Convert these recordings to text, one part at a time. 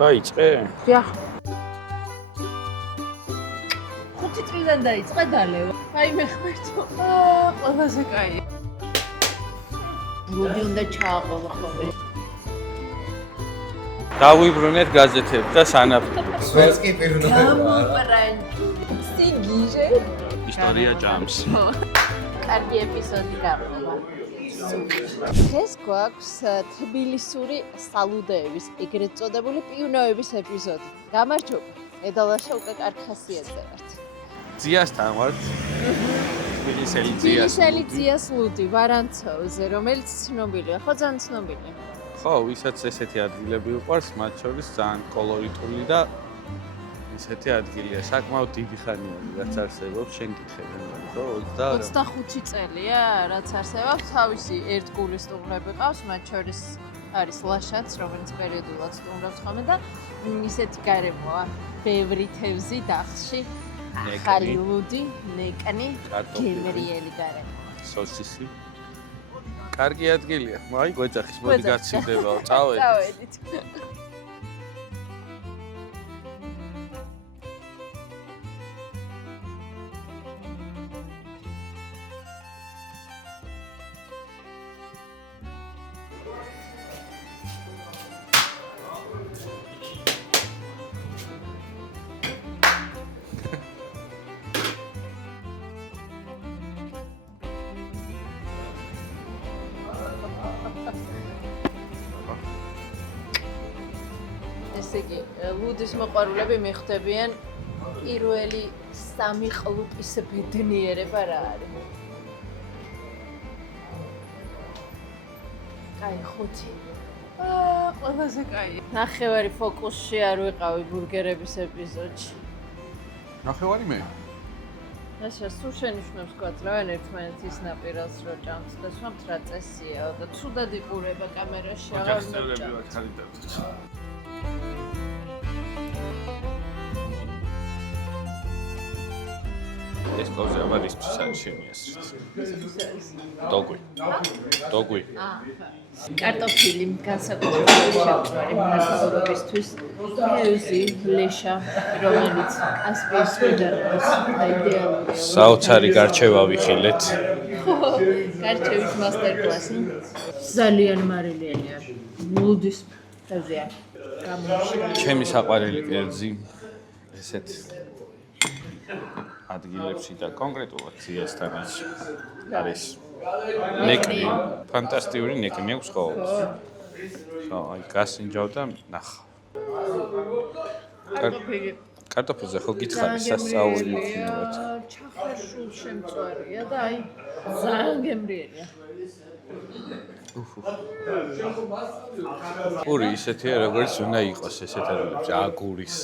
დაიწყე? დიახ. 5 წლიდან დაიწყე დალევა. აი მე ხმერთო. ყველაზე კაი. ლუდი უნდა ჩააყოლა ხოლმე. დავიბრუნეთ გაზეთებს და სანაპიროს. სვეტს კი პირნული. გამოპრანჭული. სიგიჟე. ისტორია ჯამს. კარგი ეპიზოდი გამოვა. ეს გვაქვს თბილისური სალუდეების, ეგრეთ წოდებული პიუნოების ეპიზოდი. გამარჯობა. ედალაშა უკვე კარგ ხასიათზე ვართ. ძიასთან ვართ. თბილისელი თბილისელი ძიას ლუდი ვარანცოვზე, რომელიც ცნობილია, ხო ძალიან ცნობილია. ხო, ვისაც ესეთი ადგილები უყვარს, მათ შორის ძალიან კოლორიტული და ესეთი ადგილია. საკმაოდ დიდი ხანია, რაც არსებობს, შენ გითხები, ხო? 25 წელია, რაც არსებობს, თავისი ერთგული სტუმრები ყავს, მათ შორის არის ლაშაც, რომელიც პერიოდულად სტუმრობს ხოლმე და ისეთი გარემოა, ბევრი თევზი დახში, ახალი ლუდი, ნეკნი, გემრიელი გარემოა. სოსისი. კარგი ადგილია. აი, გვეძახის, მოდი გაცივდებაო, წავედით. წავედით. ესე იგი, ლუდის მოყვარულები მიხვდებიან პირველი 3 ყლუპის ბედნიერება რა არის. კაი 5. ყველაზე კაი. ნახევარი ფოკუსში არ ვიყავი ბურგერების ეპიზოდში. ნახევარი მე. ასე სულ შენიშნავს გვაძლევენ ერთმანეთის ნაპირას რო ჭამს და სვამთ რა წესიაო და ცუდად იყურება კამერაში აღარ მოჭამთ. ეს კოზე აბარის არის შემიასწრეთ. დოგვი. კარტოფილი განსაკუთრებით შეყვარი მართლობისთვის. თევზი, ლეშა, რომელიც კასპიის ზღვიდან არის იდეალურია. საოცარი გარჩევა ვიხილეთ. გარჩევის მასტერკლასი. ძალიან მარილიანია. ლუდის თევზია. გამოიშლება. ჩემი საყვარელი კერძი ესეთ ადგილებში და კონკრეტულად ძიასთან არის ნეკნი, ფანტასტიკური ნეკნი აქვს ყოველთვის. ხო, აი გასინჯავ და ნახა. კარტოფილზე ხო გითხარი სასწაული იქნებათ. ჩახერშულ შემწვარია და აი ძალიან გემრიელია. პური ისეთია როგორც უნდა იყოს ესეთ ადგილებში აგურის.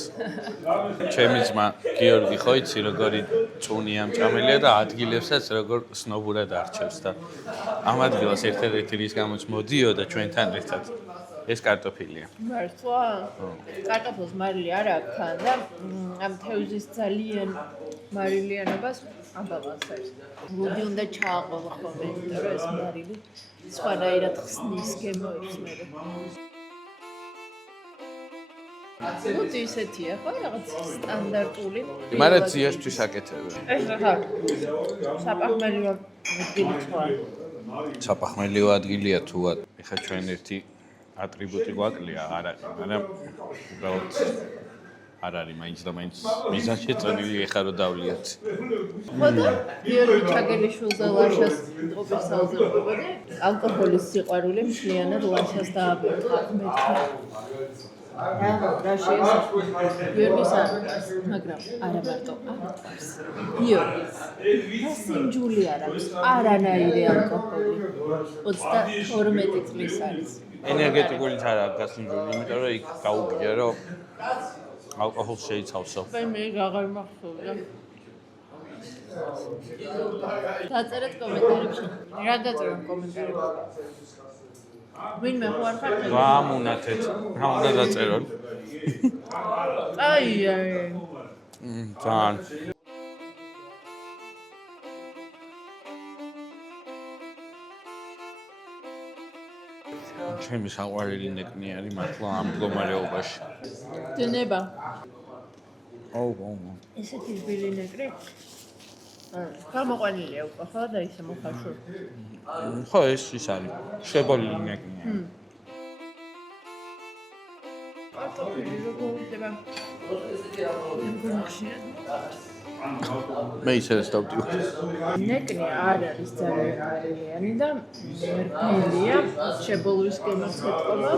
ჩემი ძმა გიორგი ხო იცი როგორი წუნია მჭამელია და ადგილებსაც როგორ სნობურად არჩევს და ამ ადგილას ერთ-ერთი რის გამოც მოდიოდა ჩვენთან ერთად ეს კარტოფილია. მართლა? კარტოფილს მარილი არ აქვს თან და ამ თევზის ძალიან მარილიანობას ამბავს არის. ლუდი უნდა ჩააყოლა ხოლმე, იმიტომ რომ ეს მარილი სხვანაირად ხსნის გემოებს მე. ლუდი ისეთია, ხო, რაღაც სტანდარტული. მაგრამ ძიასთვის აკეთებენ. ეს რა? საფახმელიო ადგილი თქვა. საფახმელიო ადგილია თუ ეხა ჩვენ ერთი ატრიბუტი გვაკლია, არ არის, მაგრამ უბრალოდ არ არის მაინც და მაინც მიზანშეწონილი ეხა რო დავლიოთ. ხო და გიორგი ჩაგელიშვილზე ლაშას ოპერსალზე ვიყავდი. ალკოჰოლის სიყვარული მთლიანად ლაშას დააბერხა მეთქი. რა შეიძლება გიორგის ამბავს, მაგრამ არა მარტო ამბავს. გიორგის გასინჯული არ აქვს არანაირი ალკოჰოლი. 32 წლის არის. ენერგეტიკული არა გასინჯული, იმიტომ რომ იქ გაუგია რომ ალკოჰოლს შეიცავსო. მე აღარ მახსოვდა. დაწერეთ კომენტარებში. რა დაწეროთ კომენტარებში? ვინმე ხო არ ხარ? ვამუნათეთ. რა უნდა დაწერონ? აი. ძალიან ჩემი საყვარელი ნეკნი არის მართლა ამ მდგომარეობაში. დნება. აუ. ესეთი რბილი ნეკრი. გამოყვანილია უკვე ხო და ისე მოხარშული. ხო, ეს ის არის. შებოლილი ნეკნია. კარტოფილი როგორ ხდება? მე ისე დავდივარ. ნეკნი არ არის ძალიან კარგიანი და რბილია. შებოლვის გემოსეთყობა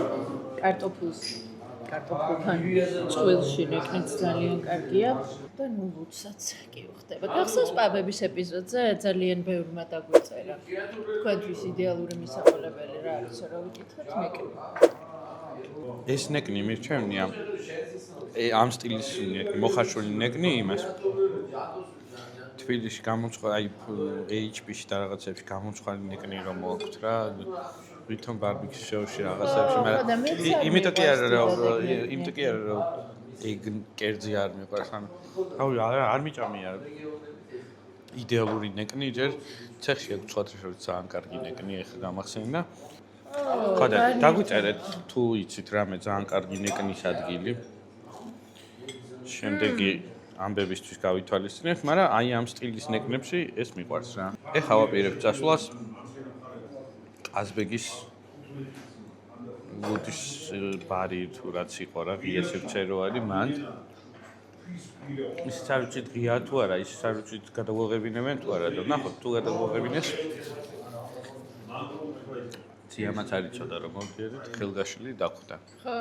კარტოფილთან წყვილში ნეკნიც ძალიან კარგია და ნუ ლუცაც კი ხდება. გახსოვს პაბების ეპიზოდზე ძალიან ბევრმა დაგვიწერა. თქვენთვის იდეალური მისაყოლებელი რა არის, რა ვიკითხეთ ნეკნი. ეს ნეკნი მირჩევნია. ამ სტილის ნეკნი, მოხარშული ნეკნი იმას. თბილისში გამოწყვა, აი HP-ში და რაღაცებში გამოწყალი ნეკნი რომ მოაქვთ რა. ვითომ ბარბიქიუს შოუში რაღაცებში, მაგრამ იმიტომ კი არა რომ ეგ კერძი არ მიყვარს, ანუ რავი, არ მიჭამია იდეალური ნეკნი, ჯერ ცეხში აქვს სხვადასხვა ძალიან კარგი ნეკნი, ეხლა გამახსენდა. ხო და დაგვიწერეთ თუ იცით რამე ძალიან კარგი ნეკნის ადგილი. შემდეგი ამბებისთვის გავითვალისწინებთ, მაგრამ აი ამ სტილის ნეკნებში ეს მიყვარს რა. ეხლა ვაპირებთ წასვლას ყაზბეგის ლუდის ბარი თუ რაც იყო რა, ღიასებჩერო არის მან. ის არ ვიცით ღია თუ არა, ის არ ვიცით გადაგვეღებინებენ თუ არა და ნახოთ თუ გადაგვეღებინეს. ძიამაც არის ცოტა რომ მოვიდეთ, ხელგაშლი დახვდა. ხო.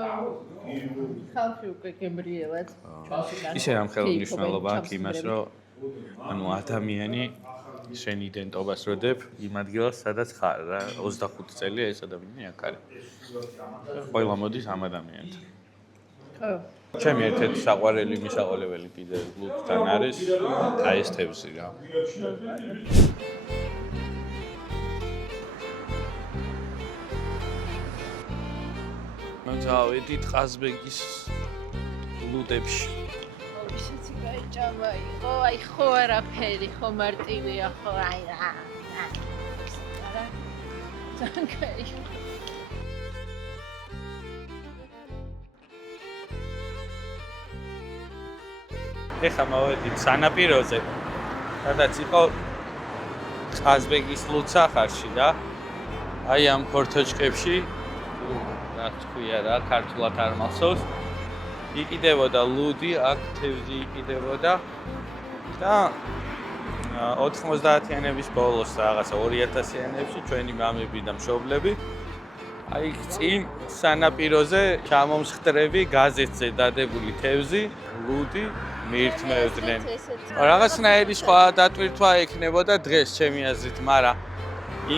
ხალხი უკვე გემრიელად ჩვენში გან. ისე ამ ხელმისაწვდომობა აქვს იმას, რომ ანუ ადამიანი შენ იდენტობას როდებ იმ ადგილას, სადაც ხარ რა, 25 წელია ეს ადამიანი აქ არის. ყველა მოდის ამ ადამიანთან. ხო. ჩემი ერთ-ერთი საყვარელი მისაყოლებელი კიდე ლუდთან არის აი ეს თევზი რა. დავედით ყაზბეგის ლუდებში. ისეთი გაიჭამა იყო, აი ხო არაფერი, ხო მარტივია, ხო აი რა. არა. ძალიან კაი. ეხლა მოვედით სანაპიროზე. სადაც იყო ყაზბეგის ლუდსახარში და აი ამ ფორთოჩკებში რა თქვია რა, ქართულად არ მახსოვს. იყიდებოდა ლუდი, აქ თევზი იყიდებოდა და 90-იანების ბოლოს რაღაცა 2000-იანებში ჩვენი მამები და მშობლები აი წინ სანაპიროზე ჩამომსხდრები გაზეთზე დადებული თევზი, ლუდი მიირთმევდნენ. რაღაცნაირი სხვა დატვირთვა ექნებოდა დღეს ჩემი აზრით, მაგრამ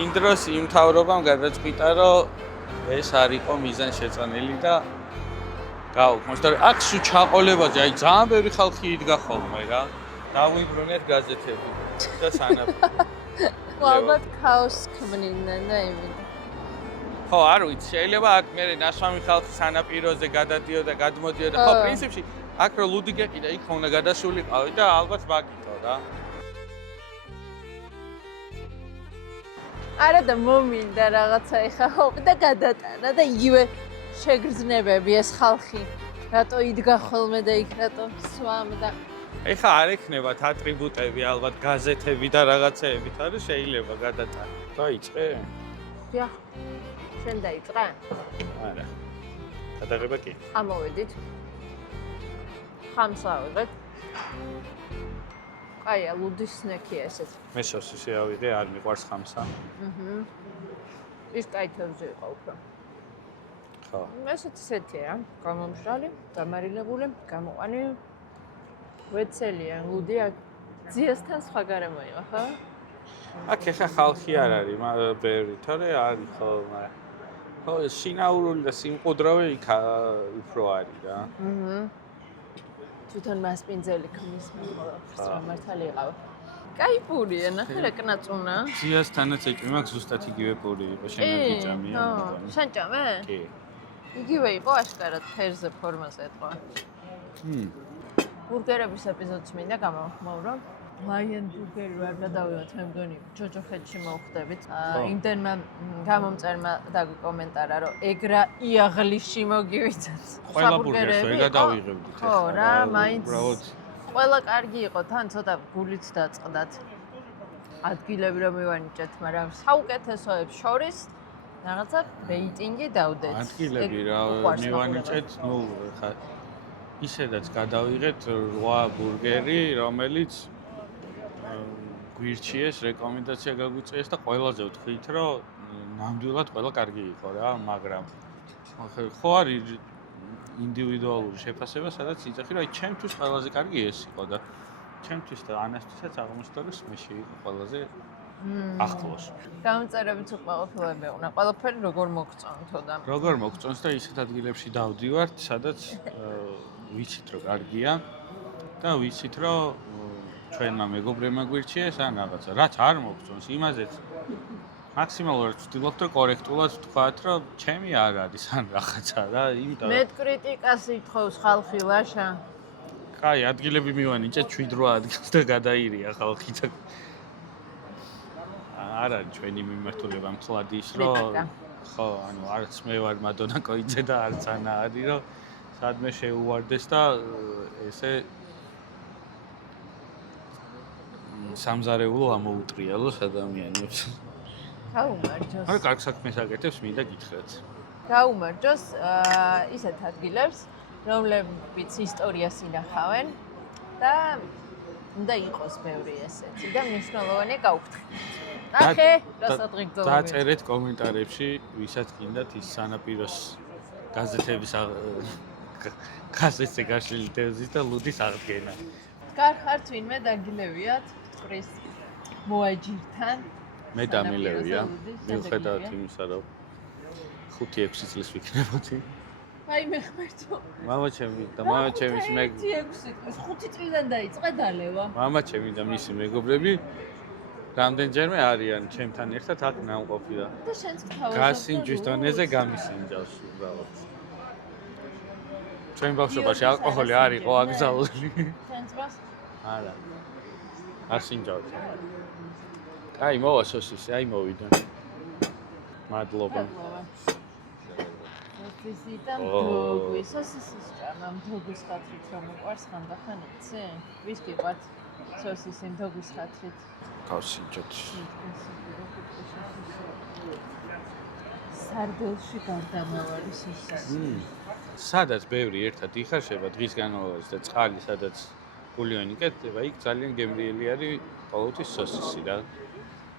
იმ დროს იმ მთავრობამ გადაწყვიტა, რომ ეს არ იყო მიზანშეწონილი და გაუქმოს და აქ სულ ჩაყოლებაზე აი ძალიან ბევრი ხალხი იდგა ხოლმე რა. დავიბრუნეთ გაზეთები და სანაპირო. ალბათ ქაოსს ქმნიდნენ და იმით. ხო, არ ვიცი, შეიძლება აქ მე ნასვამი ხალხი სანაპიროზე გადადიოდა, გადმოდიოდა. ხო, პრინციპში აქ რო ლუდი გეყიდა, იქ უნდა გადასულიყავი და ალბათ მაგითო რა. არა და მომინდა რაღაცა ეხა ხო და გადატანა და იგივე შეგრძნებები ეს ხალხი რატო იდგა ხოლმე და იქ რატო სვამ და ეხა არ ექნებათ ატრიბუტები ალბათ გაზეთები და რაღაცეებით არის შეიძლება გადატანა. დაიწყე? დიახ. შენ დაიწყე? არა. გადაღება კი. ამოვედით. ხამსავებთ. აია ლუდის სნეკია ესეც. მე სოსისი ავიდე, არ მიყვარს ხამსა. ის კაი თევზი იყო უფრო. ხო. ესეთია, გამომშრალი, დამარილებული, გამოყვანი. ვეცელია ლუდი აქ ძიასთან სხვა გარემოება, ხო? აქ ეხა ხალხი არ არის, ბევრი, თორე არის ხო, მაგრამ ხო, შინაურული და სიმყუდროვე იქ უფრო არის რა. თვითონ მასპინძელი ქმნის მოყოლებს რა მართალი იყავ. კაი პურია, ნახე რა კნაწუნა. ძიასთანაც ეჭვი მაქვს ზუსტად იგივე პური იყო, შენ გიჭამია. შენ ჭამე? კი. იგივე იყო აშკარად ფერზე ფორმაზე ეთქვა. ბურგერების ეპიზოდს მინდა გამოვხმოვრო. Lion Burger ვარ გადავიღოთ, მე მგონი ჯოჯოხეთში მოვხდებით. იმდენმა გამომწერმა დაგკომენტარა, რომ ეგ რა იაღლიში მოგივიცათ. ყველა ბურგერს ვერ გადავიღებდით ხო, რა, მაინც ყველა კარგი იყო, თან ცოტა გულით დაწყდათ. ადგილები რომ მივანიჭეთ, მაგრამ საუკეთესოებს შორის რაღაცა რეიტინგი დავდეთ. ადგილები რა მივანიჭეთ, ნუ ხა ისედაც გადავიღეთ 8 ბურგერი, რომელიც გვირჩიეს, რეკომენდაცია გაგვიწიეს და ყველაზე ვთქვით, რომ ნამდვილად ყველა კარგი იყო რა, მაგრამ ხო არის ინდივიდუალური შეფასება, სადაც იწახი, რომ აი ჩემთვის ყველაზე კარგი ეს იყო და ჩემთვის და ანასთვისაც აღმოჩნდა, რომ სმეში იყო ყველაზე ახლოს. გამწერებით უყმაყოფილები უნდა. ყველაფერი როგორ მოგწონთო და როგორ მოგწონს და ისეთ ადგილებში დავდივართ, სადაც ვიცით, რომ კარგია და ვიცით, რომ ჩვენმა მეგობრებმა გვირჩიეს ან რაღაცა. რაც არ მოგწონს, იმაზეც მაქსიმალურად ვცდილობთ, რომ კორექტულად ვთქვათ, რომ ჩემი არ არის ან რაღაცა რა, იმიტომ მეტ კრიტიკას ითხოვს ხალხი ლაშა. კაი, ადგილები მივანიჭეთ 7-8 ადგილს და გადაირია ხალხი და არ არის ჩვენი მიმართულება მთლად ის, რომ ხო, ანუ არც მე ვარ მადონა კოიძე და არც ანა არის, რომ სადმე შეუვარდეს და ესე სამზარეულო ამოუტრიალოს ადამიანებს. გაუმარჯოს. არა, კარგ საქმეს აკეთებს, მინდა გითხრათ. გაუმარჯოს ისეთ ადგილებს, რომლებიც ისტორიას ინახავენ და უნდა იყოს ბევრი ესეთი და მნიშვნელოვანია გავფრთხილოთ. ნახე, გასადღიგდოვებით. დაწერეთ კომენტარებში, ვისაც გინდათ ის სანაპიროს გაზეთების გაზეთზე გაშლილი თევზის და ლუდის აღდგენა. გარხართ ვინმე დაგილევიათ ტყრის მოაჯირთან. მე დამილევია, მიუხედავად იმისა, რომ 5-6 წლის ვიქნებოდი. აი მე ხმერთო. მამა ჩემი და მამა ჩემის 5 წლიდან დაიწყე დალევა. მამა ჩემი და მისი მეგობრები რამდენჯერმე არიან ჩემთან ერთად აქ ნამყოფი და შენც თავაზობ. გასინჯვის დონეზე გამისინჯავს უბრალოდ. ჩვენ ბავშვობაში ალკოჰოლი არ იყო აკრძალული. შენც მას? არა. არ სინჯავთ. აი მოვა სოსისი, აი მოვიდა. მადლობა. სოსისი და მდოგვი, სოსისის ჭამა, მდოგვის ხათრით რომ უყვარს ხანდახან იცი? ვის გიყვართ სოსისი მდოგვის ხათრით? გავსინჯოთ. სარდელში გარდამავალი სოსისი. სადაც ბევრი ერთად იხარშება დღის განმავლობაში და წყალი სადაც გულიონი კეთდება, იქ ძალიან გემრიელი არის ყოველთვის სოსისი რა.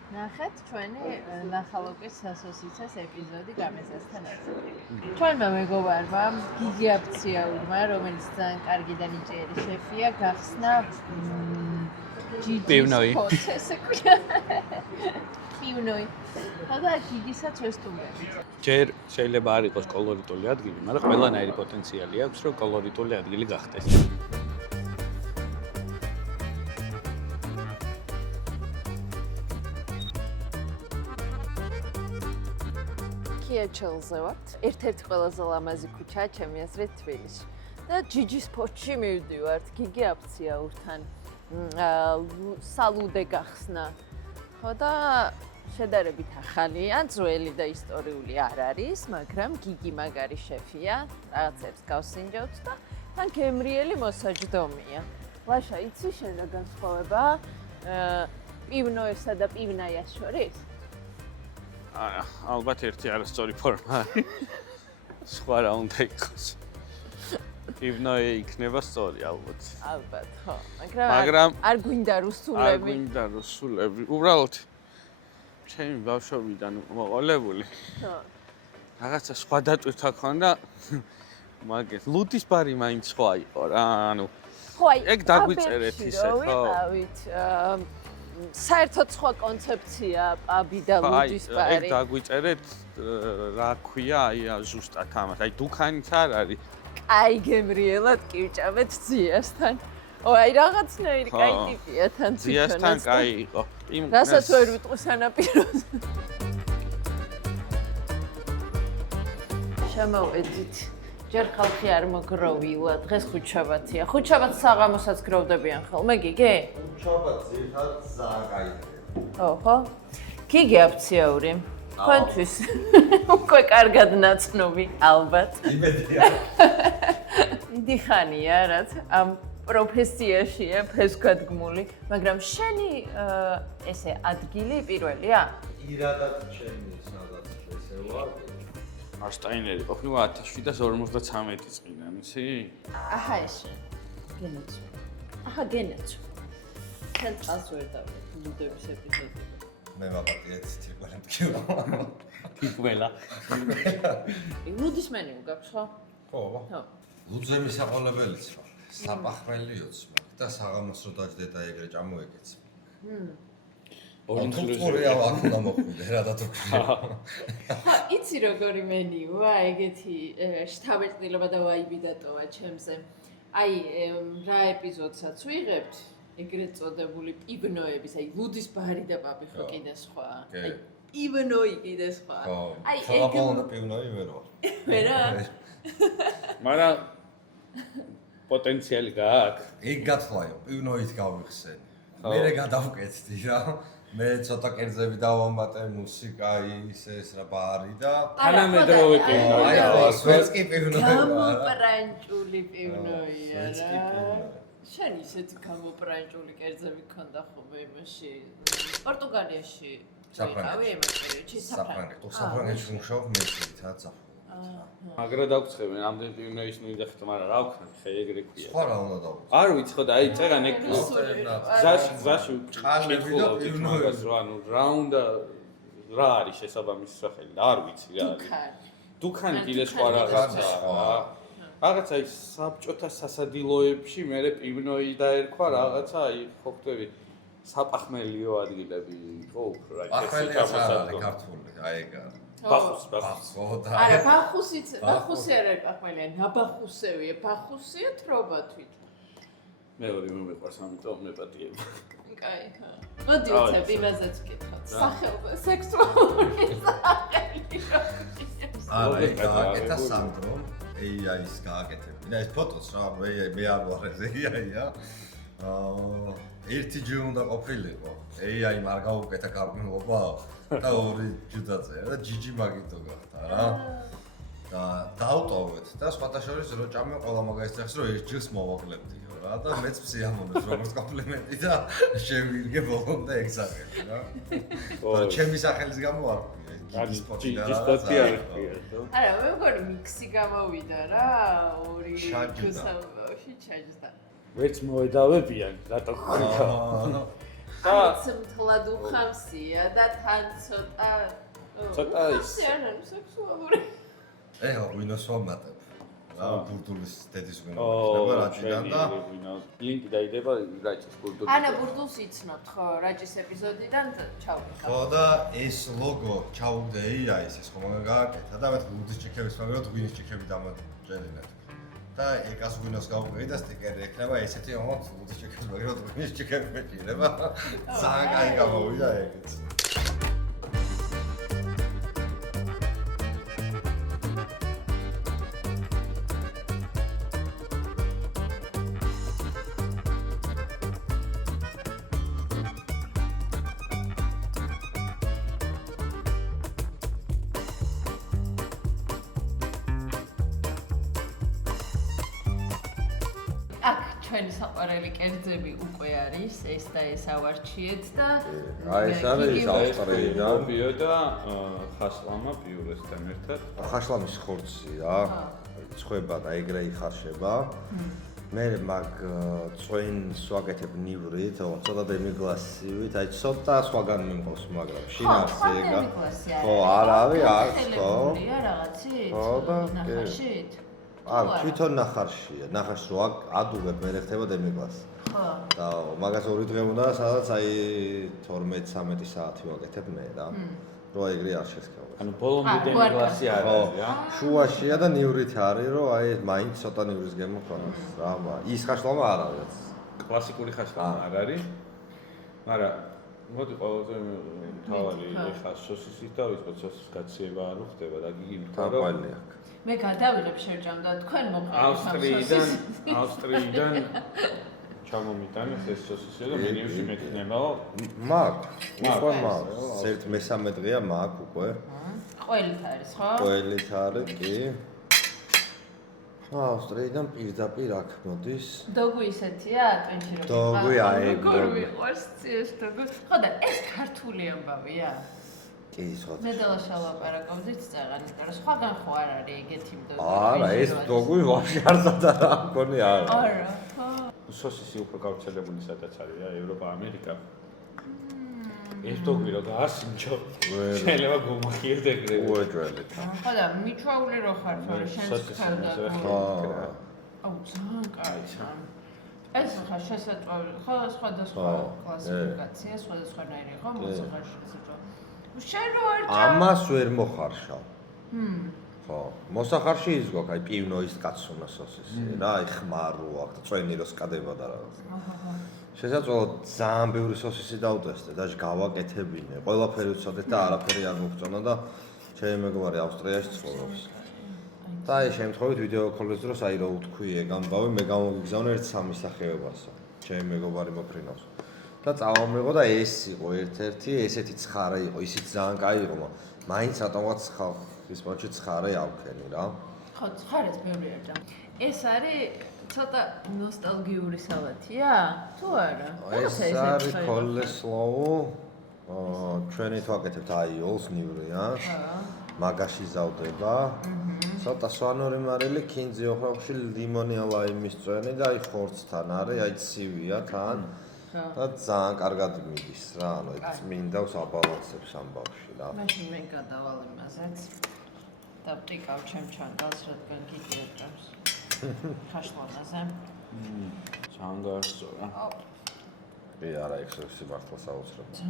ნახეთ ჩვენი ნახალოკის სასოსიცას ეპიზოდი გამეზასთან ერთად. ჩვენმა მეგობარმა გიგი აფციაურმა, რომელიც ძალიან კარგი და ნიჭიერი შეფია, გახსნა პივნოი. პივნოი. და გიგისაც ვესტუმრებით. ჯერ შეიძლება არ იყოს კოლორიტული ადგილი, მაგრამ ყველანაირი პოტენციალი აქვს, რომ კოლორიტული ადგილი გახდეს. კიაჩელზე ვართ. ერთ-ერთი ყველაზე ლამაზი ქუჩაა ჩემი აზრით თბილისში. და ჯიჯის ფოთში მივდივართ გიგი აფციაურთან. სალუდე გახსნა. ხო და შედარებით ახალია, ძველი და ისტორიული არ არის, მაგრამ გიგი მაგარი შეფია, რაღაცებს გავსინჯავთ და თან გემრიელი მოსაჯდომია. ლაშა, იცი შენ რა განსხვავება პივნოესა და პივნაიას შორის? არა, ალბათ ერთი არასწორი ფორმა არის. სხვა რა უნდა იყოს. პივნოე იქნება სწორი ალბათ. ალბათ, ხო. მაგრამ არ გვინდა რუსულები. არ გვინდა რუსულები. უბრალოდ ჩემი ბავშვობიდან მოყოლებული. ხო. რაღაცა სხვა დატვირთვა ქონდა. მაგეთ ლუდის ბარი მაინც სხვა იყო რა, ანუ ხო, აი, ეგ დაგვიწერეთ ისე, ხო. ვიყავით, საერთოდ სხვა კონცეფცია პაბი და ლუდის ბარი. ეგ დაგვიწერეთ რა ქვია, აი ზუსტად ამას. აი დუქანიც არ არის. აი გემრიელად კი ვჭამეთ ძიასთან. აი რაღაცნაირი კაი ტიპია თან ციფრონაც. ძიასთან კაი იყო. რასაც ვერ ვიტყვი სანაპიროზე. შემოვედით ჯერ ხალხი არ მოგროვილა, დღეს ხუთშაბათია. ხუთშაბათს საღამოსაც გროვდებიან ხოლმე, გიგი? ხუთშაბათს ერთად ზააკაიდრე. ოჰო. გიგი აფციაური. თქვენთვის უკვე კარგად ნაცნობი, ალბათ. იმედია. დიდი ხანია, რაც ამ პროფესიაშია ფესვგადგმული, მაგრამ შენი ესე ადგილი პირველია? ირადად ჩემი სადაც ესე ვარ. მარშტაინერი ყოფილა 1753 წლიდან, იცი? აჰა ესე. გენაცო. აჰა გენაცო. თან წას ვერ დავდე ლუდების ეპიზოდი. მე ვაპატიეთ თიყვანად გიო. თიყველა. ლუდის მენიუ გაქვს ხო? ხო. ხო. ლუდზე მისაყოლებელიც ვარ. საპახმელიოც მაგ და საღამოს რო დაждე და ეგრე ჭამოეკეც. თუმწურია აქ უნდა მოხვიდე რა დათქვია. ხა, იცი როგორი მენიუა, ეგეთი შთაბეჭდილება და ვაიბი დატოვა ჩემზე. აი, რა ეპიზოდსაც ვიღებთ, ეგრეთ წოდებული პიბნოების, აი, ლუდის ბარი და პაპი ხო კიდე სხვა. აი, პიბნოი კიდე სხვა. აი, ეგ ხოლმე პიბნოი ვერ ვარ. ვერა? მაგრამ პოტენციალი გააქვს. ეგ გათვლაიო, პიბნოით გავიხსენ. მე გადავკეთდი რა. მე ცოტა კერძები დავამბატე, მუსიკა ის ეს რა ბარი და თანამედროვე პიბნოი. აი, სვეტსკი პიბნოი. გამოპრანჭული პიბნოია სვეტსკი რა. პიბნოი. შენ ისეთი გამოპრანჭული კერძები გქონდა ხოლმე იმაში პორტუგალიაში. საფრანგეთში მუშაობ მე ძირითადად საფრანგეთში. მაგრა დაგვწევენ ამდენ პიბნოის ნუიდახეთ, მაგრამ რა ვქნათ, ხე ეგრე ქვია. სხვა რა უნდა დავუწყო? არ ვიცი ხო და აი წერან ეგ ზაში წყალები და პიბნოი. ანუ რა უნდა რა არის შესაბამისი სახელი და არ ვიცი რა არის. დუქანი კიდე სხვა რაღაცაა რა. რაღაცა ის საბჭოთა სასადილოებში მე პიბნოი დაერქვა რაღაცა აი ხო ხტები საპახმელიო ადგილები იყო უფრო რა ახალი ახალი ქართული აი ეგ არის. ბახუს. არა, ბახუსიც, ბახუსი არ არის პახმელია, ნაბახუსევია, ბახუსია თრობა თვით. მეორე მომეყვარს ამიტომ მეპატიებ. კაი, ხა. მოდი ვცებ იმაზეც ვკითხოთ. სახეობა, სექსუალური სახელი. არა, ეგ გააკეთა სანდრომ AI-ის გააკეთებინა. ეს ფოტოს რა, მე არ ვარ ეს AI-ა. ერთი ჯი უნდა ყოფილიყო. AI-მა არ გაუკეთა გარკვეულობა და ორი ჯუდაძე და ჯიჯი მაგიტო გახდა რა. და დაუტოვეთ და სხვათა შორის რო ჭამე ყველა მაგას წახს რომ ერთ ჯილს მოვაკლებდიო რა და მეც სიამოვნებს როგორც კომპლიმენტი და შევირგე ბოლომდე ეგზაგერი რა. და ჩემი სახელის გამო არ ვქია ჯიჯის პოტი და არა, მე მგონი მიქსი გამოვიდა რა, ორი გუსავში ჩაჯდა. ვერც მოედავებიან, რატო ხდება? და მთლად უხამსია და თან ცოტა ის სექსუალური. ეხლა ღვინოს ვამატებ. რა ბურდულის დედის ღვინო ხდება რაჭიდან და ლინკი დაიდება რაჭის ბურდულის. ანა ბურდულს იცნობთ ხო, რაჭის ეპიზოდიდან ჩავკითხავ. ხო და ეს ლოგო ჩაუგდე AI-ის ეს ხომ გააკეთა და მე ლუდის ჭიქების მაგალითად ღვინის ჭიქები დამაჯერინეთ. და ეკას ღვინოს გავუყრი და სტიკერი ექნება ესეთი ამოთ ლუდის ჭიქების მაგალითად ღვინის ჭიქები მეჭირება. ძალიან კაი გამოვიდა ეგეც. ჩვენი საყვარელი კერძები უკვე არის, ეს და ეს ავარჩიეთ და აი ეს არის ავსტრია და ბიო და ხაშლამა პიურესთან ერთად. ხაშლამის ხორცია, ცხება და ეგრე იხარშება. მე მაგ წვენს ვაკეთებ ნივრით, ცოტა დემიგლასივით, აი ცოტა სხვაგან მიმყავს, მაგრამ შინაარსი ეგა. ხო, არავი არის, ხო. ხო და ნახარშით. არ თვითონ ნახარშია, ნახარს რო ადუღებ მე ხდება დემიგლასი. ხო. და მაგას ორი დღე უნდა სადაც აი 12-13 საათი ვაკეთებ მე რა. რო ეგრე არ შესქევა. ანუ ბოლომდე დემიგლასი არ არის რა. შუაშია და ნივრით არის, რომ აი მაინც ცოტა ნივრის გემო ქონდეს რა. ის ხაშლამა არ არის. კლასიკური ხაშლამა არ არის. მაგრამ მოდი ყოველზე თავი ეხა სოსისით და ვიყო სოსის გაციება არ ხდება და გიგი თავალი აქვს. მე გადავიღებ შერჯამდა თქვენ მოყავთ ავსტრიიდან ჩამომიტანეს ეს სოსისი და მენიუში მექნებაო მაქვს ერთ მესამე დღეა მაქვს უკვე ყველით არის ხო? ყველით არის კი ავსტრიიდან პირდაპირ აქ მოდის დოგვი ისეთია ტვინში რომ დოგვი აეგ როგორ მიყვარს ეს დოგვი ხო და ეს ქართული ამბავია? კი სხვა მე დელაშა ლაპარაკობდით წაღან იმიტომ რომ სხვაგან ხო არ არის ეგეთი დოგვი არა ეს დოგვი ვაფშე არ სადა რა მგონი არა სოსისი უფრო გავრცელებული სადაც არის რა ევროპა ამერიკა ეს დოგვი რო გაასინჯო შეიძლება გომახიერ ეგრევე უეჭველით ხო და მიჩვეული რო ხარ თორე შენს ხარდა აუ ძალიან კაი ეს ხა შესაძლოა ხო სხვადასხვა კლასიფიკაცია სხვადასხვანაირი ხო მოსახარში ესეო შენ რო არ ამას ვერ მოხარშავ ხო მოსახარში ის გვაქვს აი პივნოის კაცუნა სოსისი რა აი ხმარო აქვს და წვენი რო სკადება და რაღაც შესაძლოა ძალიან ბევრი სოსისი დავტესტე და გავაკეთებინე ყველაფერი ვცოდეთ და არაფერი არ მოგწონა და ჩემი მეგობარი ავსტრიაში ცხოვრობს და აი შემთხვევით ვიდეო კოლის დროს აი რო ვთქვი ეგ ამბავი მე გამოგიგზავნე ერთ სამი სახეობასო ჩემი მეგობარი მოფრინავს და წავამიღო და ეს იყო ერთ-ერთი ესეთი ცხარე იყო ისიც ძალიან კაი იყო მაინც რატომღაც ხალხის მოჩი ცხარე ავქენი რა ხო ცხარეც ბევრი არ და ეს არის ცოტა ნოსტალგიური სალათია თუ არა ეს არის კოლესლოუ ჩვენი თვაკეთებთ აიოლს ნივრია მაგაში ზავდება ცოტა სვანური მარილი ქინძი ოხრახში ლიმონი ლაიმის წვენი და აი ხორცთან არის აი ცივია თან და ძალიან კარგად მიდის რა ანუ ეს წმინდავს აბალანსებს ამბავში რა მაშინ მე გადავალ იმაზეც და ვტიკავ ჩემ ჩანგალს რადგან გიგერჭამს ხაშლონაზე ძალიან გაასწორა კი არა ექსპრესი მართლა საოცრებია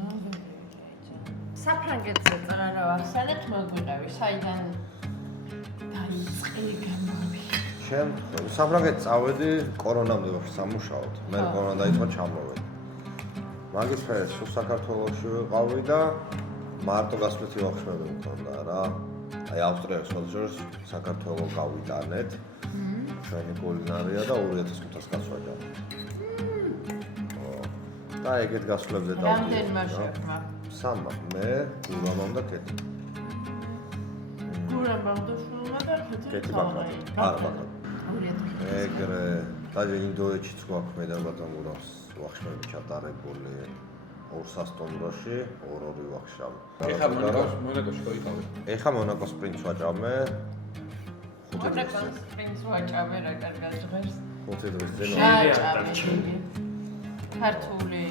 საფრანგეთზე წარავ ახსენეთ მოგვიყევი საიდან დაიწყე გამოვი შენ საფრანგეთს წავედი კორონამდე ვარ სამუშაოდ მე კორონა დაიწყო ჩამოვედი მაგის ფერს საქართველოში ვიყავი და მარტო გასვლითი ვახშმები მქონდა რა აი ავსტრიაში ხალხს საქართველოს გავიტანეთ ჩვენი კულინარია და 2500 კაც ვაჭარ და ეგეთ გასვლებზე დავდი რამდენი მასშტაბმა სამა მე გურამამ და კეთი გურამამ და შულმა და კეთი ბაქრატი არა ბაქრატი ეგრე დაჟე ინდოეთშიც გვაქვს მე და ბატონ გურამს ვახშმები ჩატარებული ორსასტომროში ორ-ორი ვახშავ ეხა მონაკოში გაიყავი ეხა მონაკოს პრინც ვაჭამე მონაკოს პრინც ვაჭამე რა კარგად ჟღერს 5 დღის წინ ქართული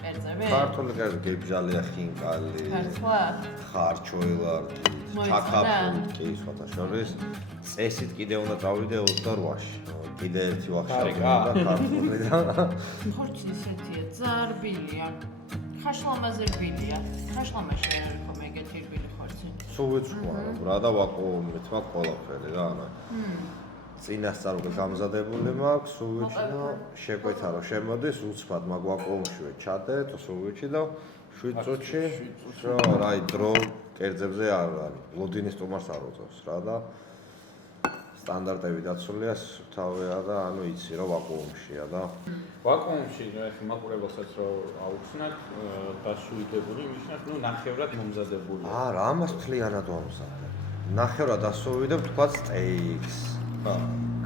კერძები ქართული კერძები გებჟალია ხინკალი ქართლა ხარჩოილარდი ჩაქაფული სხვათა შორის წესით კიდე უნდა წავიდე 28-ში კიდე ერთი ვახშავი და ქართული და ხორცი ისეთია ზარბილია ხაშლამაზე რბილია ხაშლამაში არ არის ხომ ეგეთი რბილი ხორცი სულ ვიცხვა რა და ვაკუუმით მაქვს ყველაფერი რა ანუ წინასწარ გამზადებული მაქვს სუვიჩი და შეკვეთა რომ შემოდის უცბად მაგ ვაკუუმშივე ჩადეთ სუვიჩი და 7 წუთში რა აი დრო კერძებზე არ არის ლოდინის ტომარს არ უწევს რა და სტანდარტები დაცულია თავია და ანუ იცი რომ ვაკუუმშია და ვაკუუმში ეხლა მაყურებელსაც რომ აუხსნათ დასუიდებული მიშნათ ნუ ნახევრად მომზადებული არა ამას თლიანად ვამზადებ ნახევრად ასოვიდებ თქვა სტეიქს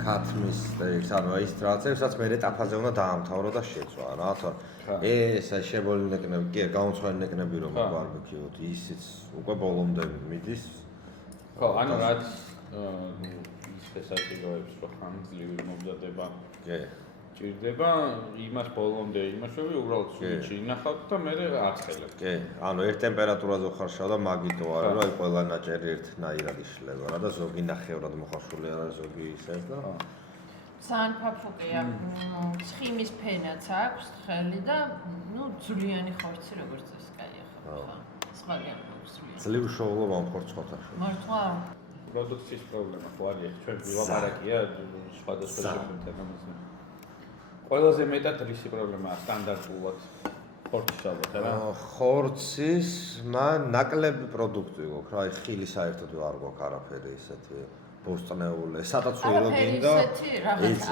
ქათმის სტეიქს ანუ ის რაღაცებსაც მე ტაფაზე უნდა დაამთავრო და შეწვა რა თორე ეს შებოლილი ნეკნები კი გაუცვლელი ნეკნები რომ ბარბეკიოთ ისიც უკვე ბოლომდე მიდის ხო ანუ რაც შესაძლოებს რომ ხანგრძლივი მომზადება კი ჭირდება იმას ბოლომდე იმასები უბრალოდ სუიჩი ინახავთ და მე აწყელებ კი ანუ ერთ ტემპერატურაზე ხარშავ და მაგიტო არა რომ აი ყველა ნაჭერი ერთნაირად იშლება რა და ზოგი ნახევრად მოხარშული არა ზოგი ისეთ და ძალიან ფაფუკია ცხიმის ფენაც აქვს ხელი და ნუ ძვლიანი ხორცი როგორც ეს კაია ხო სხვაგან მოვსვლი ძლივშოულობ ამ ხორცხოვთაში მართლა პროდუქციის პრობლემა ხო არის ჩვენ ვილაპარაკია სხვადასხვა შეფერთან ამაზე ყველაზე მეტად რისი პრობლემაა სტანდარტულად ხორცის ალბათ რა ხორცის მან ნაკლები პროდუქტი გვაქვს რა ხილი საერთოდ არ გვაქვს არაფერი ისეთი ბოსტნეული, სადაც რო გინდა. ისეთი რაღაც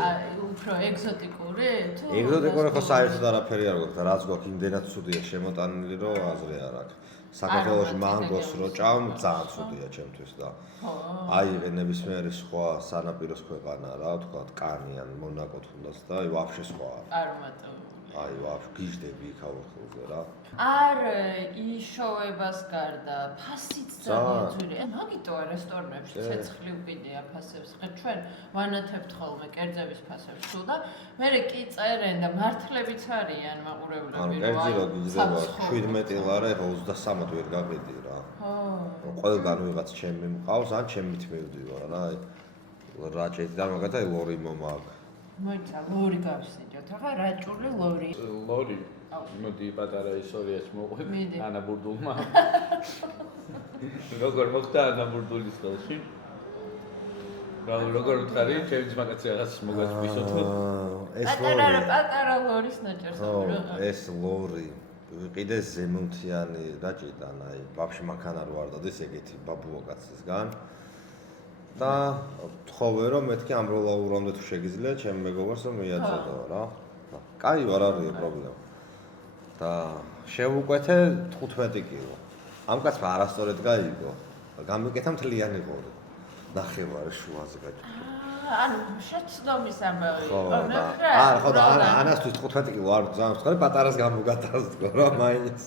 უფრო ეგზოტიკური თუ ეგზოტიკური ხო საერთოდ არაფერი არ გვაქვს და რაც გვაქვს იმდენად ცუდია შემოტანილი რომ აზრი არ აქვს. საქართველოში მანგოს რო ჭამ ძალიან ცუდია ჩემთვის და აი ნებისმიერი სხვა სანაპიროს ქვეყანა რა თქვა კანი ან მონაკო თუნდაც და აი ვაფშე სხვა არომატული აი ვაფშე გიждები იქაურხულზე რა არ იშოვებას გარდა ფასიც ძალიან ძვირია მაგიტოა რესტორნებში ცეცხლი უკიდია ფასებს ხე ჩვენ ვანათებთ ხოლმე კერძების ფასებს სულ და მე კი წერენ და მართლებიც არიან მაყურებლები რომ კერძი რო გიძება 17 ლარა 23-ად ვერ გაყიდი რა ყველგან ვიღაც ჩემი მყავს ან ჩემით მივდივარ რა აი რაჭეთი და მაგათა ლორი მომაკ მოიცა ლორი გავსინჯოთ ახლა რაჭული ლორი ლორი მოდი პატარა ისტორიას მოყვები ანა ბურდულმა როგორ მოხდა ანა ბურდულის ხელში როგორ ვთქარი ჩემი ძმაკაცი რაღაც მოგაჩვისო თუ ეს ლორი პატარა ლორის ნაჭერს ეს ლორი ვიყიდე ზემონთიანი რაჭიდან აი ვაფშე მაქან არ ვარდადეს ეგეთი ბაბუა კაცისგან და თხოვე რომ მეთქი ამბროლაურამდე თუ შეგიძლია ჩემ მეგობარს რომ მიაწოდო რა კაი ვარ არის პრობლემა და შევუკვეთე 15 კილო ამ კაცმა არასწორად გაიგო გამიკეთა მთლიანი ყორი ნახევარი შუაზე გაჭირდა ანუ შეცდომის ამბავი ხო და ანასთვის 15 კილო არ ძალიან ვცხარი პატარას გამოგატარსდგო რა მაინც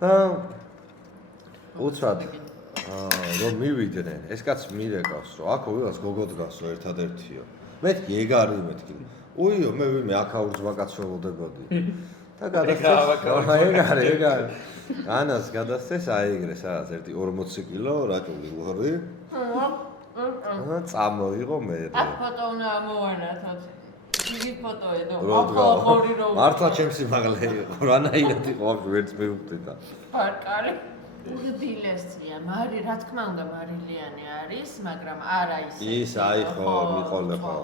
და უცბად რომ მივიდნენ ეს კაც მირეკავს რომ აქ ვიღაც გოგო დგასო ერთადერთიო მეთქი ეგ არის მეთქი უიო მე ვიმე აქაურ ძმაკაც ველოდებოდი და გადასცეს ეგ არის ანას გადასცეს აიგრეს რაღაც ერთი 40 კილო რაჭული ლორი წამოიღო მე აქ ფოტო უნდა ამოვანათოთ იგი ფოტოედო ახლა ორი რო მართლა ჩემს სიმაღლე იყო რანაირად იყო ვერც მივხვდი და პარკარი უგდილესია მარი რა თქმა უნდა მარილიანი არის მაგრამ არა ის აი ხო მიყოლე ხო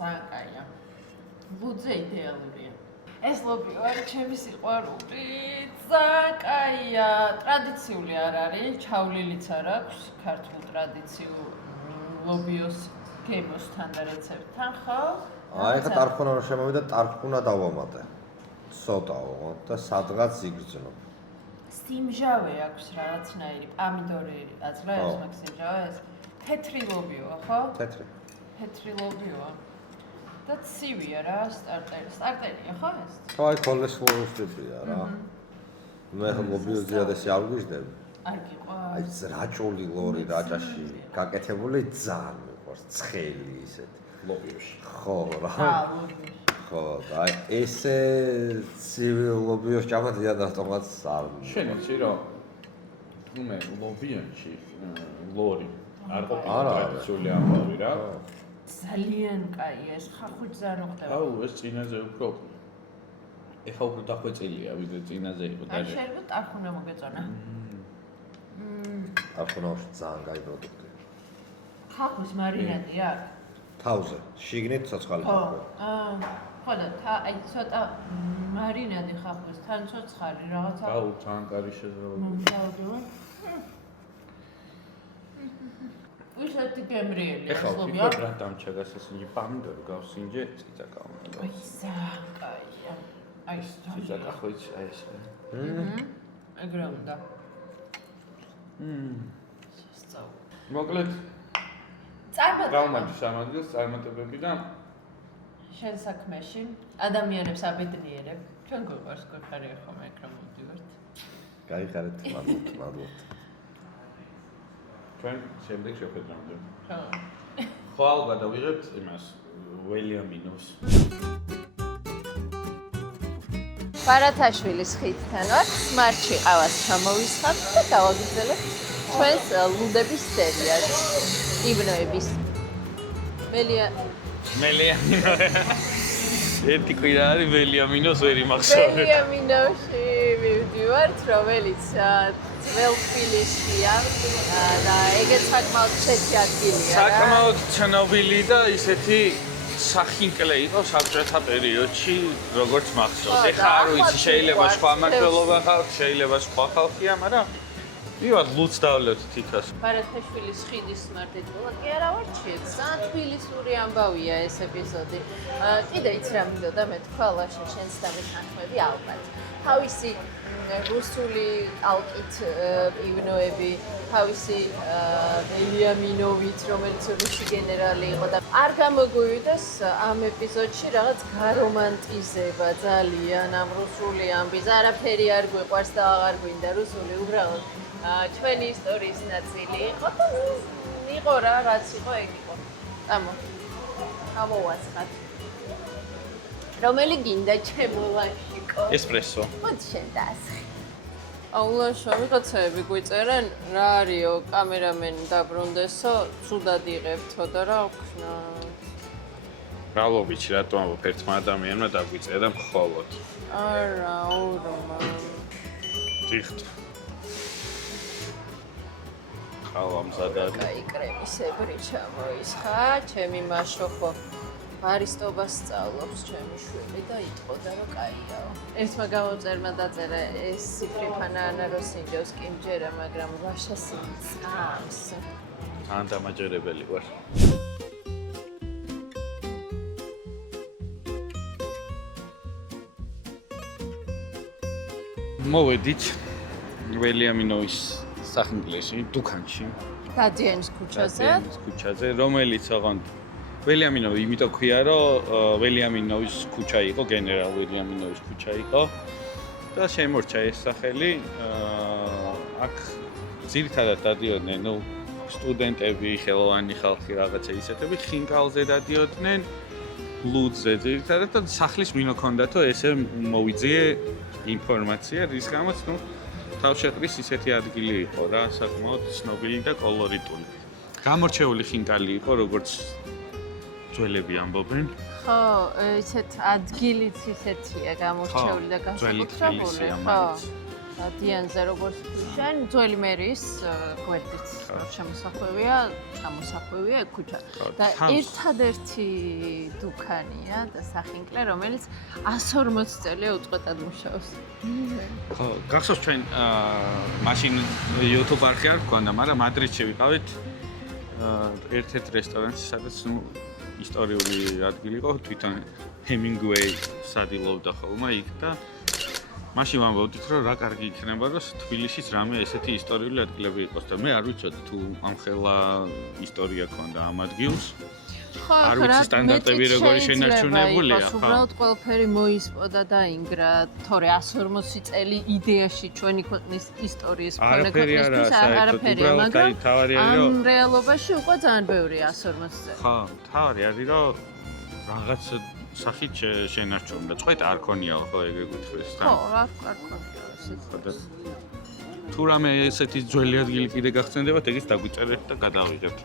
ძალიან კაია ბუძე იდეალურია ეს ლობი არის ჩემი სიყვარული ძალიან კაია ტრადიციული არ არის ჩავლილიც არ აქვს ქართულ ტრადიციულ ლობიოს გემოსთან და რეცეპტთან ხო აი ხა ტარხუნა რომ შემოვიდა ტარხუნა დავამატე სოდაო და სადღაც იგრძნობ სიმჟავე აქვს რაღაცნაირი პამიდორი აწრებს მაგ სიმჟავეს თეთრი ლობიოა ხო თეთრი ლობიოა და ცივია რა სტარტერია ხო ეს ხო აი ქოლესტეროლის ტიპია რა მე ხო ლობიოს ძიადესი არ გვიждები არ გიყვარს აი რაჭული ლორი რაჭაში გაკეთებული ძალიან მიყვარს ცხელი ისეთი ლობიოში ხო რა ხო და ესე ცივი ლობიოს ჭამადია და ავტომატს არ შენ იცი რომ თუმე ლობიანში ლორი არ ყოფილა ტრადიციული ამბავი რა ძალიან კაია ეს ხახუჯ ძალიან უხდება აუ ეს წინაზე უფრო ეხა უფრო დახვეწილია ვიდრე წინაზე იყო და აი შეიძლება ტარხუნა მოგეწონა ტარხუნაში ძალიან კაი პროდუქტი ხახუჯ მარინადი აქვს თავზე შიგნით ცოცხალი ხახუჯი ხო და აი ცოტა მარინადი ხახუჯ თან ცოცხალი რაღაცა აუ ძალიან კარი შეძლება უსეთი გემრიელი ეს ლობი ეხა რა დამჩა გასასინჯი პამიდორი გავსინჯე წიწაკა უნდა აი ძალიან კაია აი წიწაკა ხო იცი აი ეს ეგრე უნდა მოკლედ გამარჯვე სამადგილს წარმატებები და შენ საქმეში ადამიანებს აბედნიერებ ჩვენ გვიყვარს გვეხარია ხოლმე ეგ რომ მოვდივართ გაიხარეთ მადლობთ ჩვენ შემდეგ შევხედავთ ხო ალბათ დავიღებთ იმას ველიამინოს ბარათაშვილის ხიდთან ვარ სმარტში ყავას ჩამოვისხამთ და გავაგრძელებთ ჩვენს ლუდების სერიას იბნოების ველიამინო ერთი კვირა არის ველიამინოს ვერ იმახსოვრე ველიამინოში მივდივართ რომელიც ძველთბილისშია და ეგეც საკმაოდ ცეთი ადგილია რა საკმაოდ ცნობილი და ისეთი სახინკლე იყო საბჭოთა პერიოდში როგორც მახსოვს ეხა არ ვიცი შეიძლება სხვა მმართველობა ხალხი შეიძლება სხვა ხალხია მაგრამ მივარ ლუც დავლევთ თითქოს. ბარათაშვილის ხიდის მარტივად კი არა ვარ ჩიეთ. სან თბილისური ამბავია ეს ეპიზოდი. კიდე იცი რა მინდოდა მე თქვა ლაშა შენს დამეთანხმები ალბათ. თავისი რუსული ალკით პივნოები, თავისი ელიამინოვით, რომელიც რუსი გენერალი იყო და არ გამოგვივიდეს ამ ეპიზოდში რაღაც გარომანტიზება ძალიან ამ რუსული ამბის. არაფერი არ გვიყვარს და აღარ გვინდა რუსული უბრალოდ ჩვენი ისტორიის ნაწილი იყო და იყო რა, რაც იყო, ეგ იყო. გამოვაცხად. რომელი გინდა ჩემო ლაშიკო? ესპრესო. მოდი შენ დაასხი. აულაშა ვიღაცები გვიწერენ რა არისო კამერამენი დაბრუნდესო, ცუდად იღებთო და რა ვქნა. ბრალობიჩი რატომ ამბობ ერთმა ადამიანმა დაგვიწერა მხოლოდ. არა, ურმა. დიხთ. ხალამზადა. კაი კრემისებრი ჩამოისხა, ჩემი მაშოხო. ბარისტობას სწავლობს ჩემი შვილი და იტყოდა რომ კაიაო. ერთმა გამომწერმა დაწერა ეს ციფრიფანა ანაროსინჯოს კი მჯერა, მაგრამ ლაშას იწამს. თან დამაჯერებელი ვარ. მოვედით ველიამინოვის სახნგლეში, დუქანში. დადიანის ქუჩაზე. დადიანის ქუჩაზე, რომელიც ოღონდ ველიამინოვი იმიტომ ქვია, რომ ველიამინოვის ქუჩა იყო, გენერალ ველიამინოვის ქუჩა იყო და შემორჩა ეს სახელი. აქ ძირითადად დადიოდნენ, სტუდენტები, ხელოვანი ხალხი, რაღაცა ისეთები, ხინკალზე დადიოდნენ, ლუდზე ძირითადად და სახლის მინო ჰქონდათო ესე მოვიძიე ინფორმაცია, რის გამოც თავშეყრის ისეთი ადგილი იყო რა, საკმაოდ ცნობილი და კოლორიტული. გამორჩეული ხინკალი იყო, როგორც ძველები ამბობენ. ხო, ისეთ ადგილიც ისეთია გამორჩეული და განსაკუთრებული, ხო. დადიანზე როგორც ქუჩა, ძველი მერის გვერდით ჩამოსახვევია ეგ ქუჩა. და ერთადერთი დუქანია და სახინკლე, რომელიც 140 წელია უწყვეტად მუშაობს. ხო, გახსოვს ჩვენ მაშინ YouTube არხი არ გქონდა, მაგრამ მადრიდში ვიყავით ერთ-ერთ რესტორანში, სადაც ისტორიული ადგილი იყო, თვითონ ჰემინგუეი სადილობდა ხოლმე იქ და მაშინ ვამბობდით, რომ რა კარგი იქნება, რომ თბილისშიც რამე ესეთი ისტორიული ადგილები იყოს და მე არ ვიცოდი თუ ამხელა ისტორია ქონდა ამ ადგილს. ხო, არ ვიცი სტანდარტები როგორი შენარჩუნებულია, ხო. უბრალოდ ყველაფერი მოისპო და დაინგრა, თორე 140 წელი იდეაში ჩვენი ქვეყნის ისტორიის მქონე ქვეყნისთვის არაფერია, მაგრამ ამ რეალობაში უკვე ძალიან ბევრია 140 წელი. ხო, თავი არის, რომ რაღაც სახით შენარჩუნდა. წყვეტა არ ქონიაო, ხო ეგრე გითხრეს თან. ხო, რა არ ქონია ესეთი. თუ რამე ესეთი ძველი ადგილი კიდე გახსენდებათ, ეგიც დაგვიწერეთ და გადავიღებთ.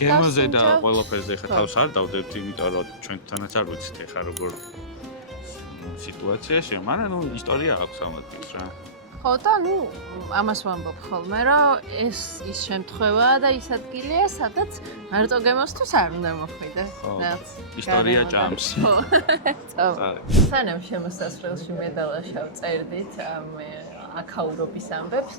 გემოზე და ყველაფერზე ხა თავს არ დავდებთ, იმიტომ რომ ჩვენთანაც არ ვიცით ხა როგორ სიტუაციაში, მაგრამ ისტორია აქვს ამ ადგილს რა. ხო და ამას ვამბობ ხოლმე, რომ ეს ის შემთხვევაა და ის ადგილია, სადაც მარტო გემოსთვის არ უნდა მოხვიდე. ისტორია ჭამს. ხო. სანამ შემოსასრულში მე და ლაშა ვწერდით აქაურობის ამბებს.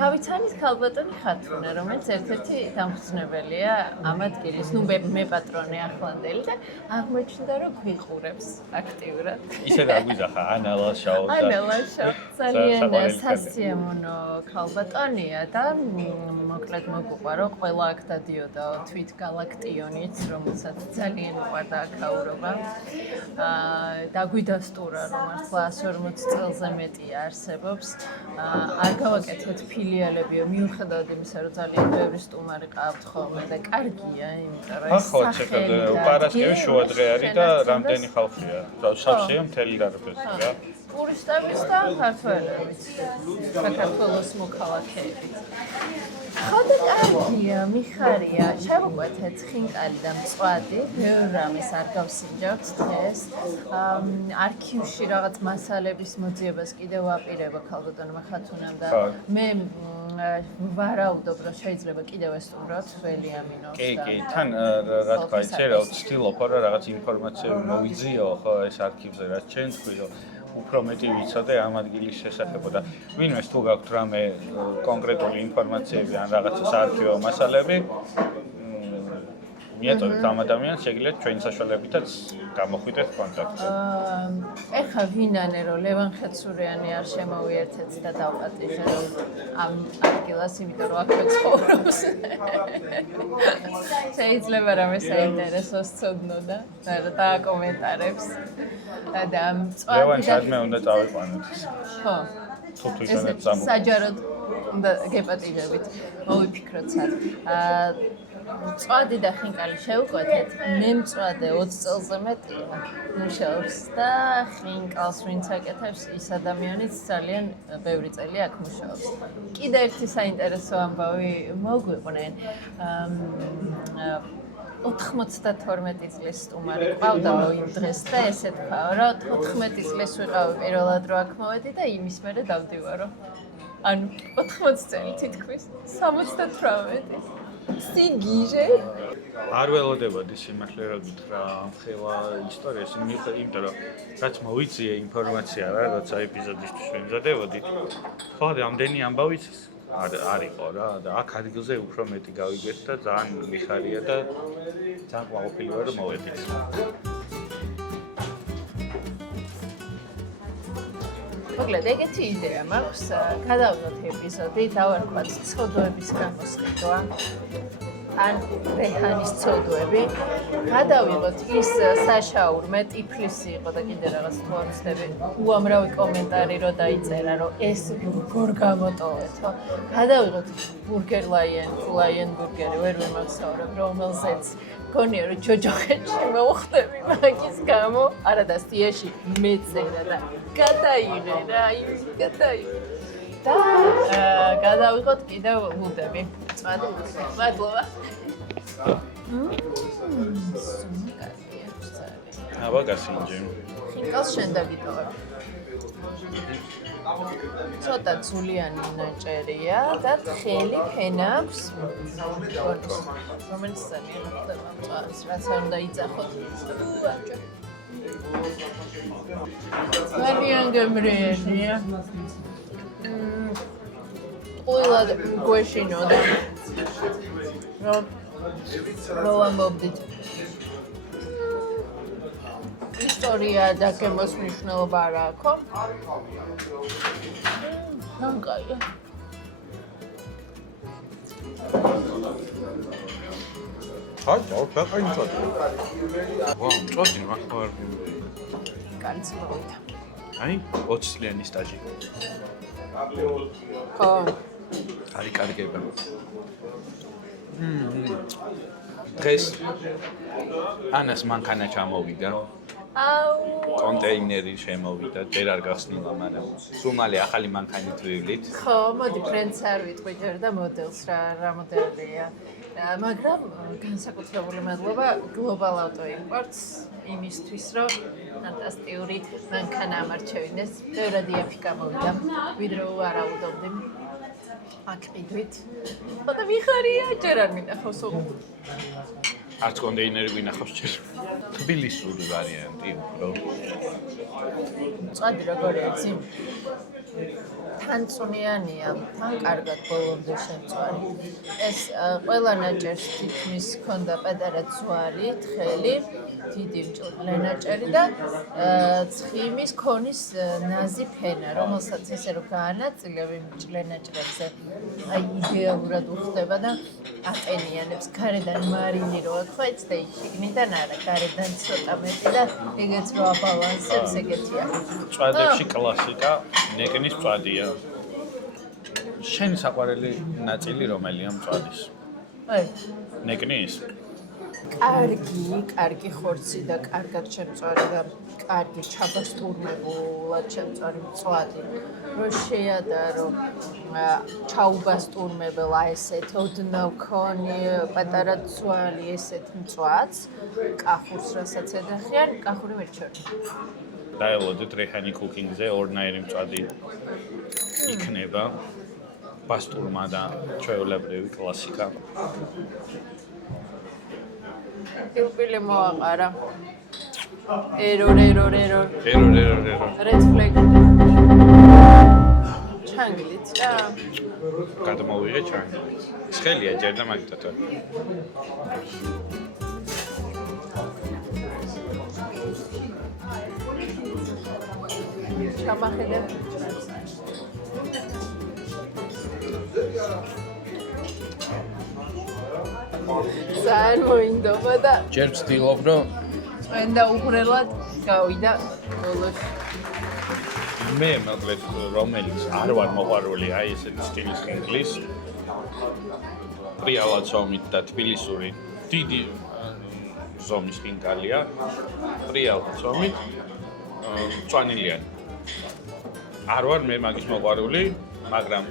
გავიცანით ქალბატონი ხათუნა, რომელიც ერთ-ერთი დამფუძნებელია ამ ადგილის, მე პატრონი ახლანდელი და აღმოჩნდა, რომ გვიყურებს აქტიურად. ისე დაგვიძახა ანალაშაო და ანალაშაო ძალიან სასიამოვნო ქალბატონია და მოკლედ მოგუყვა, რომ ყველა აქ დადიოდა თვით გალაქტიონიც, რომელსაც ძალიან უყვარდა აქაურობა. დაგვიდასტურა, რომ მართლა 140 წელზე მეტი არსებობს. არ გავაკეთეთ ფილიალებიო, მიუხედავად იმისა, რომ ძალიან ბევრი სტუმარი ყავთ ხოლმე და კარგია, იმიტომ რომ ეს სახელი პარასკევი შუადღე არის და რამდენი ხალხია? სავსეა მთელი დარბაზი რა. ტურისტების და ქართველებით, საქართველოს მოქალაქეებით. ხო და კარგია, მიხარია, შევუკვეთეთ ხინკალი და მწვადი, ბევრ რამეს არ გავსინჯავთ დღეს. არქივში რაღაც მასალების მოძიებას კიდევ ვაპირებ ქალბატონმა ხათუნამ და მე ვარაუდობ, რომ შეიძლება კიდევ ესტუმროთ ველიამინოვს და კი, თან რა თქვა, იცი რა ვცდილობ რა რაღაც ინფორმაციები მოვიძიო, ხო, ეს არქივზე რაც ჩვენ თქვი, რომ უფრო მეტი ვიცოდე ამ ადგილის შესახებ და ვინმეს თუ გაქვთ რამე კონკრეტული ინფორმაციები ან რაღაცა საარქივო მასალები მიაწოდეთ ამ ადამიანს, შეგიძლიათ ჩვენი საშუალებითაც გამოხვიდეთ კონტაქტზე. ეხა ვინანე რომ ლევან ხეცურიანი არ შემოვიერთეთ და დავპატიჟეთ ამ ადგილას, იმიტომ რომ აქვე ცხოვრობს. შეიძლება რამე საინტერესოს ცოდნოდა და დააკომენტარებს. და მწვადი ლევან სადმე უნდა წავიყვანოთ. ხო. თუ თვითონაც წამო. საჯაროდ უნდა გეპატიჟებით. მოვიფიქროთ სად. მწვადი და ხინკალი შევკვეთეთ, მე მწვადე 20 წელზე მეტია მუშაობს და ხინკალს ვინც აკეთებს ის ადამიანიც ძალიან ბევრი წელი აქ მუშაობს. კიდე ერთი საინტერესო ამბავი მოგვიყვნენ. 92 წლის სტუმარი ყავდა იმ დღეს და ესე თქვა, რომ 14 წლის ვიყავი პირველად რო აქ მოვედი და იმის მერე დავდივარო. ანუ 80 წელი თითქმის 78 სიგიჟე არ ველოდებოდი სიმართლე რა გითხრა ამ ხელა ისტორიას, იმიტომ რომ რაც მოვიძიე ინფორმაცია რა, როცა ეპიზოდისთვის ვიმზადებოდი, ხო ამდენი ამბავიც არ იყო რა და აქ ადგილზე უფრო მეტი გავიგეთ და ძალიან მიხარია და ძალიან ყოფილი ვარ რომ მოვედით. მოკლედ ეგეთი იდეა მაქვს, გადავიღოთ ეპიზოდი, დავარქვათ ცოდვების გამოსყიდვა. ან რეჰანის ცოდვები. გადავიღოთ ის საშაურმე, ტიფლისი იყო და კიდე რაღაც თუ არ ვცდები, უამრავი კომენტარი რო დაიწერა, რომ ეს როგორ გამოტოვეთო. გადავიღოთ ბურგერ ლაიენ ბურგერი, ვერ ვიმახსოვრებ, რომელზეც გონია რომ ჯოჯოხეთში მოვხდები მაგის გამო, არა და სტიაში მეწერა და გადაიღე რა, გადაიღე. და გადავიღოთ კიდევ ლუდები. მადლობა. აბა გასინჯე. ხინკალს შენ დაგიტოვებ. ცოტა ძულიანი ნაჭერია და თხელი ფენა აქვს. რომელიც ძალიან ხდება მწვადის, რაც არ უნდა იწახოთ. ძალიან გემრიელია. ყველად გვეშინოდა. რომ ამბობდით. ისტორია და გემოს მნიშვნელობა არ აქვს. ნანკაია. ხაჭა, ბაყინწოდი. ვა, მწოდი მაგარ. კანც მოვიდა. აი, 20 წლიანი სტაჟი. ხო. არის კარგება. დღეს ანას მანქანა ჩამოვიდა. აუ. კონტეინერი შემოვიდა, ჯერ არ გახსნილა, მაგრამ სულ მალე ახალი მანქანით ვივლით. ხო, მოდი ფრენდს არ ვიტყვი ჯერ და მოდელს რა მოდელია. მაგრამ განსაკუთრებული მადლობა Global Auto Imports იმისთვის, რომ ფანტასტიკური მანქანა ამარჩევინეს. ბევრად იაფი გამოვიდა, ვიდრე ვარაუდობდი. აქ ყიდვით. და ვიხარია, ჯერ არ მინახავს უყო. არც კონტეინერი გვინახავს ჯერ. თბილისური ვარიანტი უფრო. წადი როგორი იცი? თან წვნიანია, თან კარგად ბოლომდე შემწვარი. ეს ყველა ნაჭერს თითქმის ჰქონდა პატარა ძვალი, თხელი, დიდი მჭრელი ნაჭერი და ცხიმის ქონის ნაზი ფენა, რომელსაც ესე რომ გაანაწილები მჭრელ ნაჭრებზე, აი იდეალურად უხდება და ატენიანებს. გარედან მარინი რო აქვს, ეცდა შიგნიდან არა, გარედან ცოტა მეტი და ეგეც რო აბალანსებს, ეგეთია. მწვადებში კლასიკა ნეკნის მწვადია. შენი საყვარელი ნაწილი რომელია მწვადის? აი ნეკნის? კარგი ხორცი და კარგად შემწვარი და კარგი ჩაბასტურმებულად შემწვარი მწვადი. რო შეადარო ჩაუბასტურმებელ ესეთ ოდნავ ქონი პატარა ძვალი ესეთ მწვადს, კახურს რასაც ეძახიან, კახური მერჩორი. დაელოდეთ რეჰანი კუკინგზე ორნაირი მწვადი იქნება. ბასტურმა და ჩვეულებრივი კლასიკა. პილპილი მოაყარა. Error. Red flag. ჩანგლით რა. გადმოვიღე ჩანგლით. ცხელია ჯერ და მაგითაც. ჩამახედებ. ძალიან მოინდომა და ჯერ ვცდილობ რომ წვენდა უბრალოდ გავიდა ბოლოში. მე მოკლედ რომელიც არ ვარ მოყვარული აი ესეთი სტილის ხინკლის პრიალად ზომით და თბილისური დიდი ზომის ხინკალია პრიალად ზომით წვანილიანი არ ვარ მე მაგის მოყვარული მაგრამ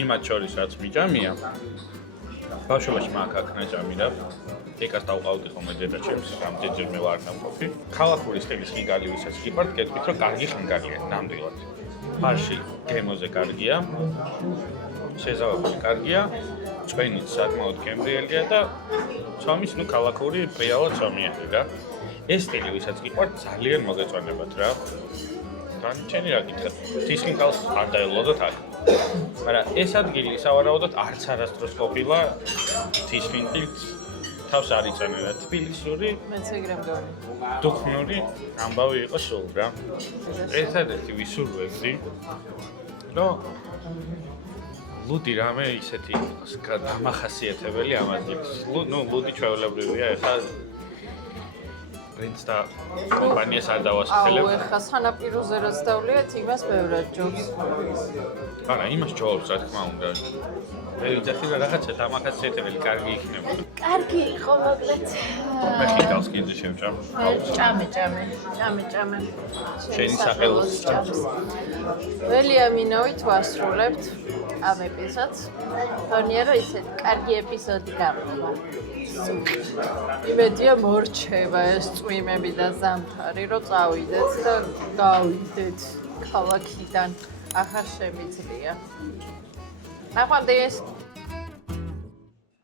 იმათ შორის რაც მიჯამია ბავშვობაში მაგ ნაჯამი რა ეკას დავყავდი ხოლმე დედაჩემს რამდენჯერმე ვარ ნამყოფი ქალაქური სტილის ხინკალი ვისაც გიყართ გეტყვით რომ კარგი ხინკალია ნამდვილად ფარში გემოზე კარგია შეზავებული კარგია წვენით საკმაოდ გემრიელია და ცომის ნუ ქალაქური პრიალად ზომიანი რა ეს სტილი ვისაც გიყართ ძალიან მოგეწონებათ რა განჩენი რა გითხრათ თის ხინკალს არ დაელოდოთ აქ მაგრამ ეს ადგილი სავარაუდოდ არც არასდროს ყოფილა თის ხინკლით თავს არ იწენენ რა თბილისური მეც ეგრე მგონი. დუხნური ამბავი იყო სულ რა ერთადერთი ვისურვებდი რომ ლუდი რამე ისეთი დამახასიათებელი ამ ადგილს ნუ ლუდი ჩვეულებრივია ეხლა პრინც და კომპანიას არ დავასახელებ აუ ეხა სანაპიროზე რაც დავლიათ იმას ბევრად ჯობს. არა იმას ჯობს რა თქმა უნდა მე ვიძახი რა რაღაცა დამახასიათებელი კარგი იქნება კარგი იყო მოკლედ. მე ხინკალს კიდე შევჭამ ჭამე. შენი სახელოს ჭამს. ველი ამინოვით ვასრულებთ ამ ეპიზოდს. თორნია რომ ისეთ კარგი ეპიზოდი გამოვა. იმედია მორჩება ეს წვიმები და ზამთარი რომ წავიდეთ და გავიდეთ ქალაქიდან ახლა შემიძლია. ნახვამდის